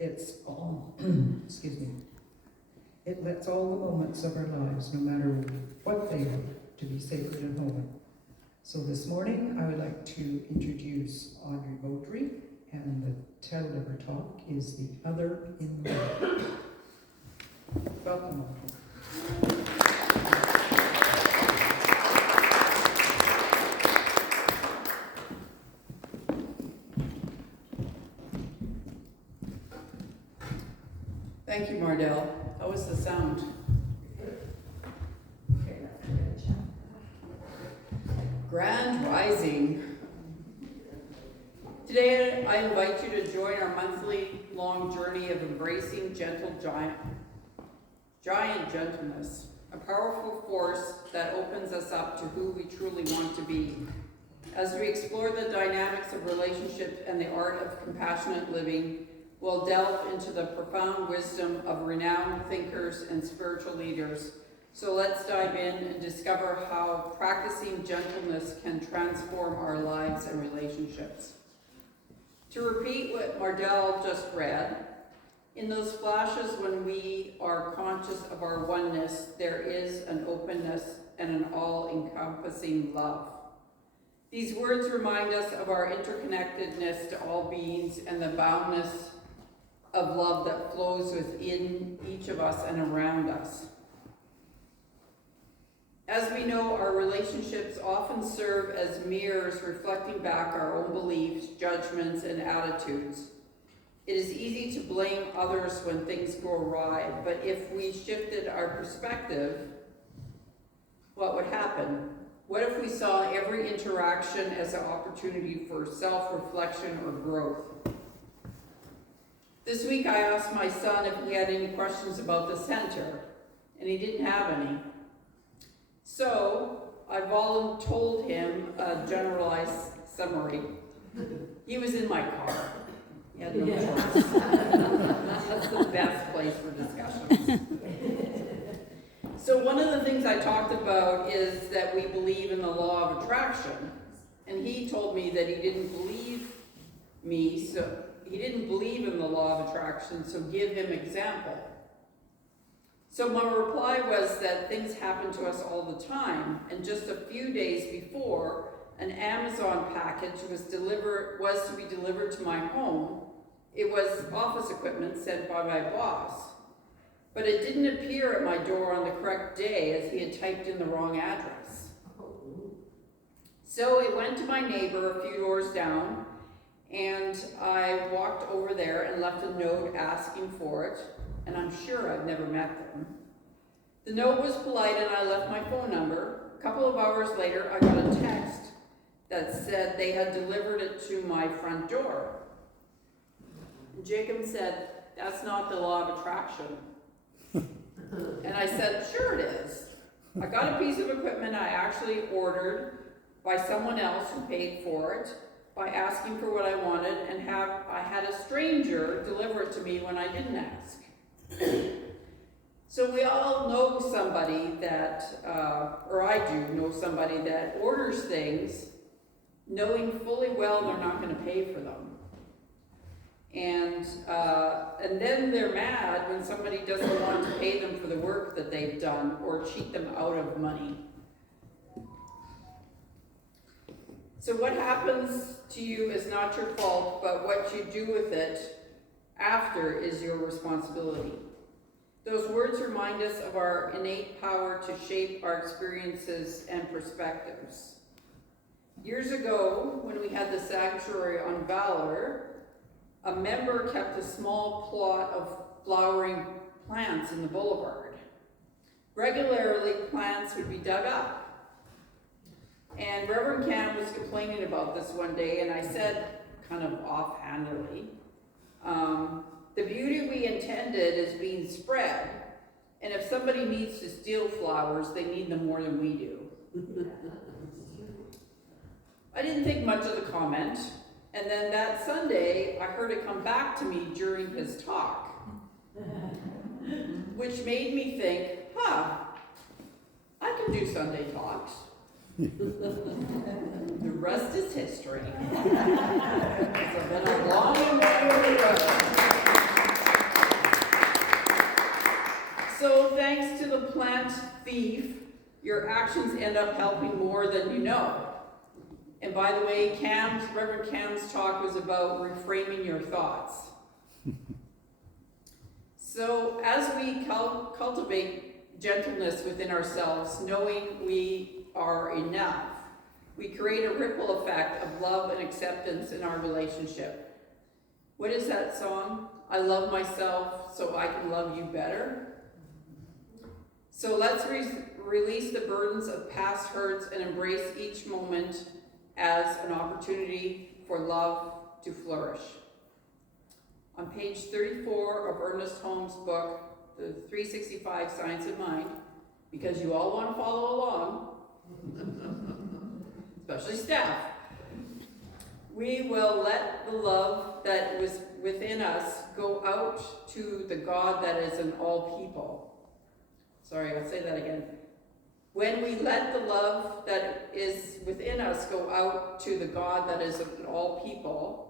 It's all, excuse me, it lets all the moments of our lives, no matter what they are, to be sacred and holy. So this morning, I would like to introduce Audrey Beaudry, and the title of her talk is The Other in Love. Welcome, Audrey. Thank you, Mardell. How was the sound? Grand Rising. Today, I invite you to join our monthly-long journey of embracing giant gentleness, a powerful force that opens us up to who we truly want to be. As we explore the dynamics of relationships and the art of compassionate living, we'll delve into the profound wisdom of renowned thinkers and spiritual leaders. So let's dive in and discover how practicing gentleness can transform our lives and relationships. To repeat what Mardell just read, in those flashes when we are conscious of our oneness, there is an openness and an all-encompassing love. These words remind us of our interconnectedness to all beings and the boundless of love that flows within each of us and around us. As we know, our relationships often serve as mirrors reflecting back our own beliefs, judgments, and attitudes. It is easy to blame others when things go awry, but if we shifted our perspective, what would happen? What if we saw every interaction as an opportunity for self-reflection or growth? This week I asked my son if he had any questions about the center, and he didn't have any. So I told him a generalized summary. He was in my car. He had no choice. That's the best place for discussions. So one of the things I talked about is that we believe in the law of attraction, and he told me that he didn't believe me, so he didn't believe in the law of attraction, so give him example. So my reply was that things happen to us all the time, and just a few days before, an Amazon package was to be delivered to my home. It was office equipment sent by my boss, but it didn't appear at my door on the correct day as he had typed in the wrong address. So it went to my neighbor a few doors down, and I walked over there and left a note asking for it, and I'm sure I've never met them. The note was polite and I left my phone number. A couple of hours later, I got a text that said they had delivered it to my front door. And Jacob said, "That's not the law of attraction." And I said, "Sure it is. I got a piece of equipment I actually ordered by someone else who paid for it, by asking for what I wanted, and I had a stranger deliver it to me when I didn't ask." So we all know somebody that, or I do know somebody that orders things knowing fully well they're not going to pay for them. And then they're mad when somebody doesn't want to pay them for the work that they've done or cheat them out of money. So what happens to you is not your fault, but what you do with it after is your responsibility. Those words remind us of our innate power to shape our experiences and perspectives. Years ago, when we had the sanctuary on Valor, a member kept a small plot of flowering plants in the boulevard. Regularly, plants would be dug up. And Reverend Cam was complaining about this one day, and I said, kind of offhandedly, the beauty we intended is being spread, and if somebody needs to steal flowers, they need them more than we do. I didn't think much of the comment, and then that Sunday, I heard it come back to me during his talk, which made me think, I can do Sunday talks. The rest is history. It's been a long and winding road. the plant thief, your actions end up helping more than you know. And by the way, Reverend Cam's talk was about reframing your thoughts. So as we cultivate gentleness within ourselves, knowing we are enough, we create a ripple effect of love and acceptance in our relationship. What is that song? I love myself so I can love you better. So let's release the burdens of past hurts and embrace each moment as an opportunity for love to flourish. On page 34 of Ernest Holmes' book, The 365 Science of Mind, because you all want to follow along, especially staff, we will let the love that was within us go out to the God that is in all people. Sorry, I'll say that again. When we let the love that is within us go out to the God that is in all people,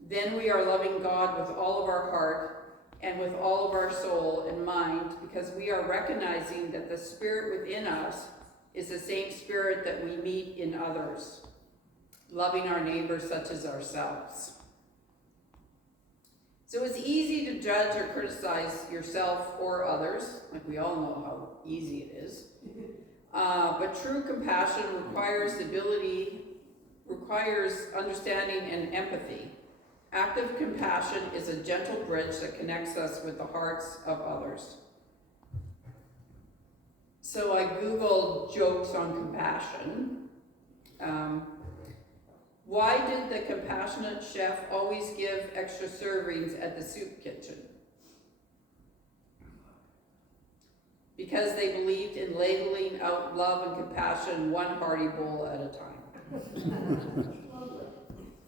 then we are loving God with all of our heart and with all of our soul and mind, because we are recognizing that the Spirit within us is the same Spirit that we meet in others, loving our neighbors such as ourselves. So it's easy to judge or criticize yourself or others, like we all know how easy it is. But true compassion requires understanding and empathy. Active compassion is a gentle bridge that connects us with the hearts of others. So I Googled jokes on compassion. Why did the compassionate chef always give extra servings at the soup kitchen? Because they believed in ladling out love and compassion one hearty bowl at a time.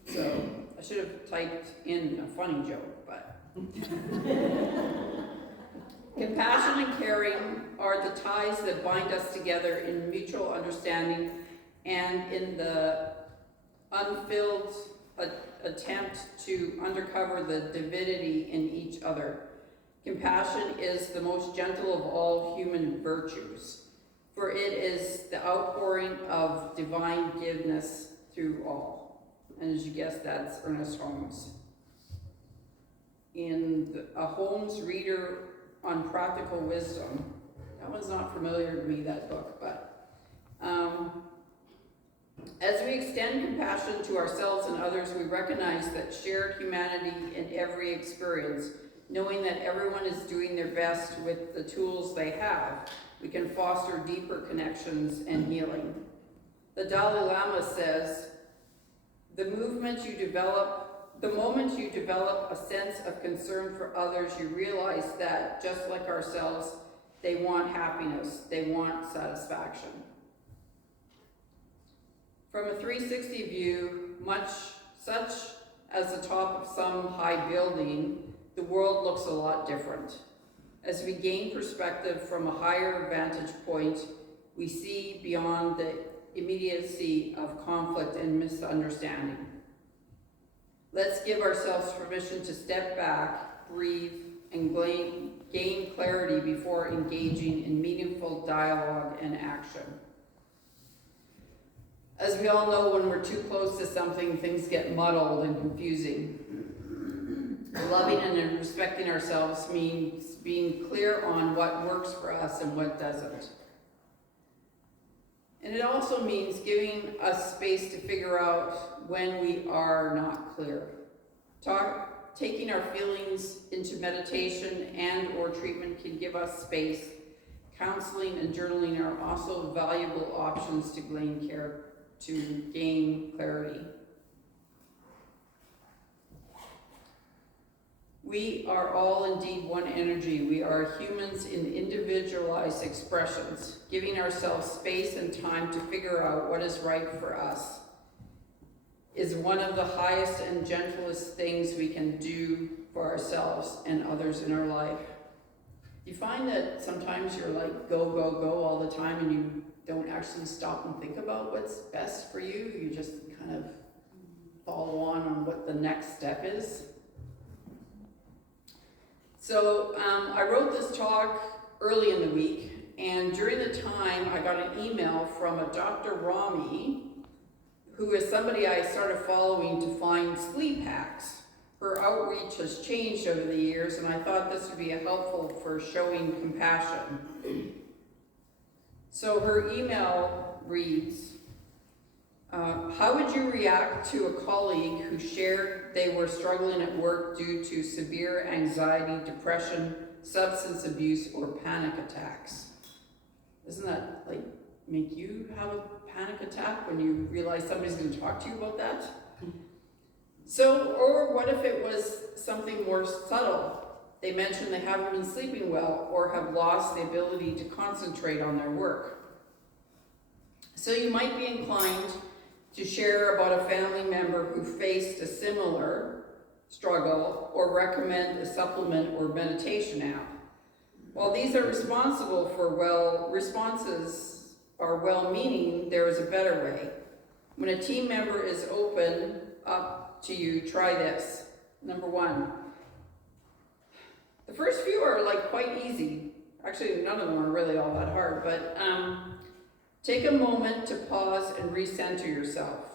So I should have typed in a funny joke, but. Compassion and caring are the ties that bind us together in mutual understanding and in the unfilled attempt to uncover the divinity in each other. Compassion is the most gentle of all human virtues, for it is the outpouring of divine giveness through all. And as you guessed, that's Ernest Holmes. In a Holmes Reader on Practical Wisdom, that one's not familiar to me, that book, but as we extend compassion to ourselves and others, we recognize that shared humanity in every experience, knowing that everyone is doing their best with the tools they have, we can foster deeper connections and healing. The Dalai Lama says, the moment you develop a sense of concern for others, you realize that, just like ourselves, they want happiness, they want satisfaction. From a 360 view, much such as the top of some high building, the world looks a lot different. As we gain perspective from a higher vantage point, we see beyond the immediacy of conflict and misunderstanding. Let's give ourselves permission to step back, breathe, and gain clarity before engaging in meaningful dialogue and action. As we all know, when we're too close to something, things get muddled and confusing. Loving and respecting ourselves means being clear on what works for us and what doesn't. And it also means giving us space to figure out when we are not clear. Taking our feelings into meditation and or treatment can give us space. Counseling and journaling are also valuable options to gain clarity. We are all indeed one energy. We are humans in individualized expressions, giving ourselves space and time to figure out what is right for us is one of the highest and gentlest things we can do for ourselves and others in our life. You find that sometimes you're like go, go, go all the time and you don't actually stop and think about what's best for you. You just kind of follow on what the next step is. So I wrote this talk early in the week, and during the time I got an email from a Dr. Rami, who is somebody I started following to find sleep hacks. Her outreach has changed over the years, and I thought this would be helpful for showing compassion. So her email reads, how would you react to a colleague who shared they were struggling at work due to severe anxiety, depression, substance abuse, or panic attacks? Doesn't that like make you have a panic attack when you realize somebody's going to talk to you about that? So, or what if it was something more subtle? They mentioned they haven't been sleeping well or have lost the ability to concentrate on their work. So you might be inclined to share about a family member who faced a similar struggle or recommend a supplement or meditation app. While these are responses are well-meaning, there is a better way. When a team member is open up to you, try this. Number 1. The first few are like quite easy. Actually, none of them are really all that hard, but take a moment to pause and recenter yourself.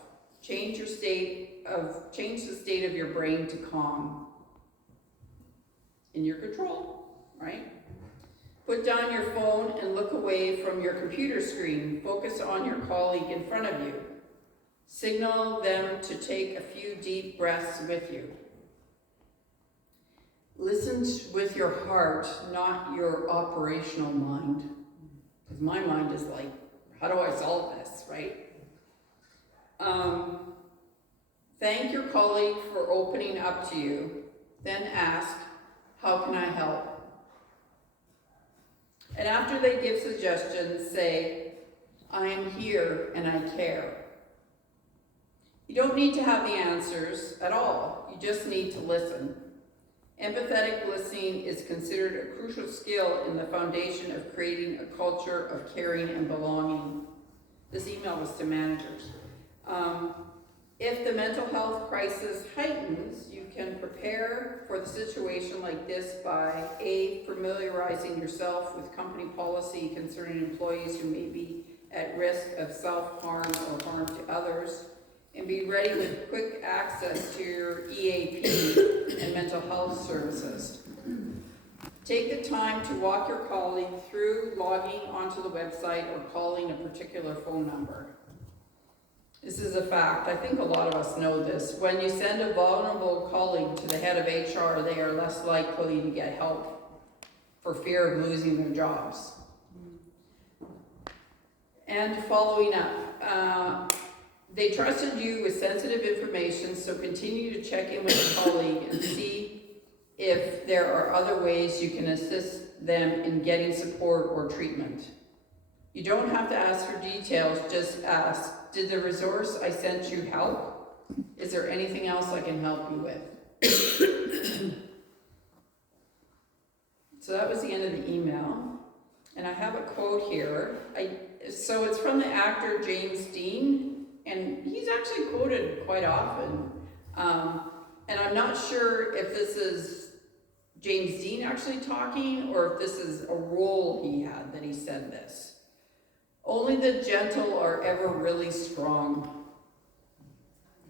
Change the state of your brain to calm. In your control, right? Put down your phone and look away from your computer screen. Focus on your colleague in front of you. Signal them to take a few deep breaths with you. Listen with your heart, not your operational mind. Because my mind is like, how do I solve this, right? Thank your colleague for opening up to you. Then ask, how can I help? And after they give suggestions, say, I am here and I care. You don't need to have the answers at all. You just need to listen. Empathetic listening is considered a crucial skill in the foundation of creating a culture of caring and belonging. This email was to managers. If the mental health crisis heightens, you can prepare for the situation like this by A, familiarizing yourself with company policy concerning employees who may be at risk of self-harm or harm to others, and be ready with quick access to your EAP and mental health services. Take the time to walk your colleague through logging onto the website or calling a particular phone number. This is a fact. I think a lot of us know this. When you send a vulnerable colleague to the head of HR, they are less likely to get help for fear of losing their jobs. And following up, they trusted you with sensitive information, so continue to check in with a colleague and see if there are other ways you can assist them in getting support or treatment. You don't have to ask for details, just ask, did the resource I sent you help? Is there anything else I can help you with? So that was the end of the email. And I have a quote here. So it's from the actor James Dean, and he's actually quoted quite often. And I'm not sure if this is James Dean actually talking or if this is a role he had that he said this. Only the gentle are ever really strong.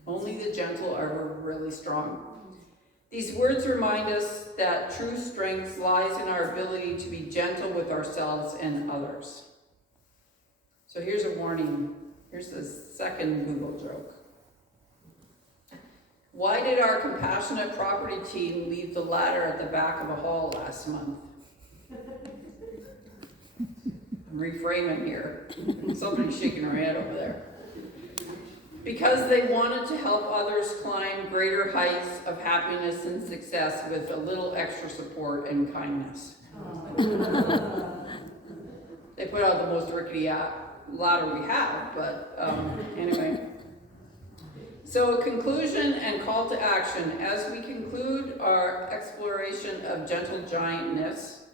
Only the gentle are ever really strong. These words remind us that true strength lies in our ability to be gentle with ourselves and others. So here's a warning. Here's the second Google joke. Why did our compassionate property team leave the ladder at the back of a hall last month? I'm reframing here. Somebody's shaking her head over there. Because they wanted to help others climb greater heights of happiness and success with a little extra support and kindness. They put out the most rickety ladder we have, but anyway. So a conclusion and call to action. As we conclude our exploration of gentle giantness,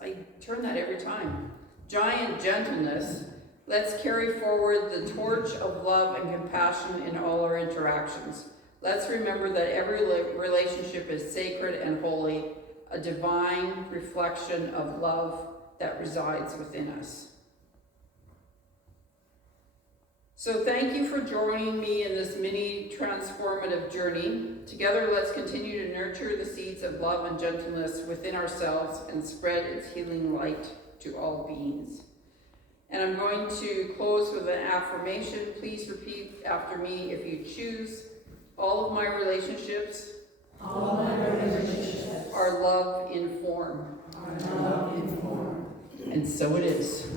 I turn that every time. Giant gentleness. Let's carry forward the torch of love and compassion in all our interactions. Let's remember that every relationship is sacred and holy. a divine reflection of love that resides within us. So thank you for joining me in this mini transformative journey. Together, let's continue to nurture the seeds of love and gentleness within ourselves and spread its healing light to all beings. And I'm going to close with an affirmation. Please repeat after me if you choose. All of my relationships are love in form. And so it is.